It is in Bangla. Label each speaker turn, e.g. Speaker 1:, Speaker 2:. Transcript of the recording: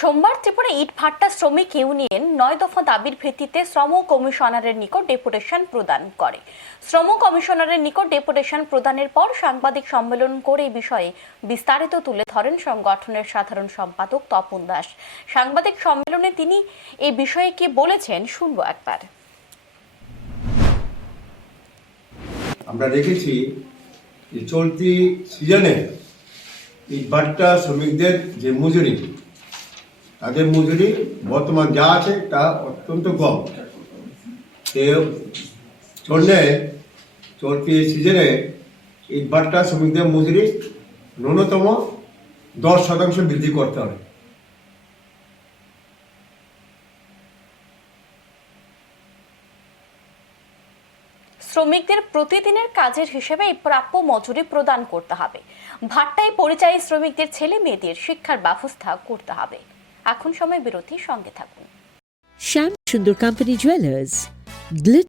Speaker 1: সোমবার ত্রিপুরা ইট ভাট্টা শ্রমিক ইউনিয়ন নয় দফা দাবির ভিত্তিতে শ্রম কমিশনারের নিকট ডেপুটেশন প্রদান করে। শ্রম কমিশনারের নিকট ডেপুটেশন প্রদানের পর সাংবাদিক সম্মেলন করে এই বিষয়ে বিস্তারিত তুলে ধরেন সংগঠনের সাধারণ সম্পাদক তপন দাস। সাংবাদিক সম্মেলনে তিনি এই বিষয়ে কি বলেছেন শুনব একবার।
Speaker 2: আমরা দেখেছি চলতি সিজনে এই বাট্টা শ্রমিকদের যে মজুরি তাদের মজুরি বর্তমান যা আছে তা অত্যন্ত কম। জন্যে চলতি সিজনে এই বাট্টা শ্রমিকদের মজুরি ন্যূনতম দশ শতাংশ বৃদ্ধি করতে হবে।
Speaker 1: শ্রমিকদের প্রতিদিনের কাজের হিসেবে এই প্রাপ্য মজুরি প্রদান করতে হবে। ভাট্টায় পরিযায়ী শ্রমিকদের ছেলে মেয়েদের শিক্ষার ব্যবস্থা করতে হবে। এখন সময় বিরতি সঙ্গে থাকুন।
Speaker 3: শ্যাম সুন্দর কোম্পানি জুয়েলার্স গ্লিট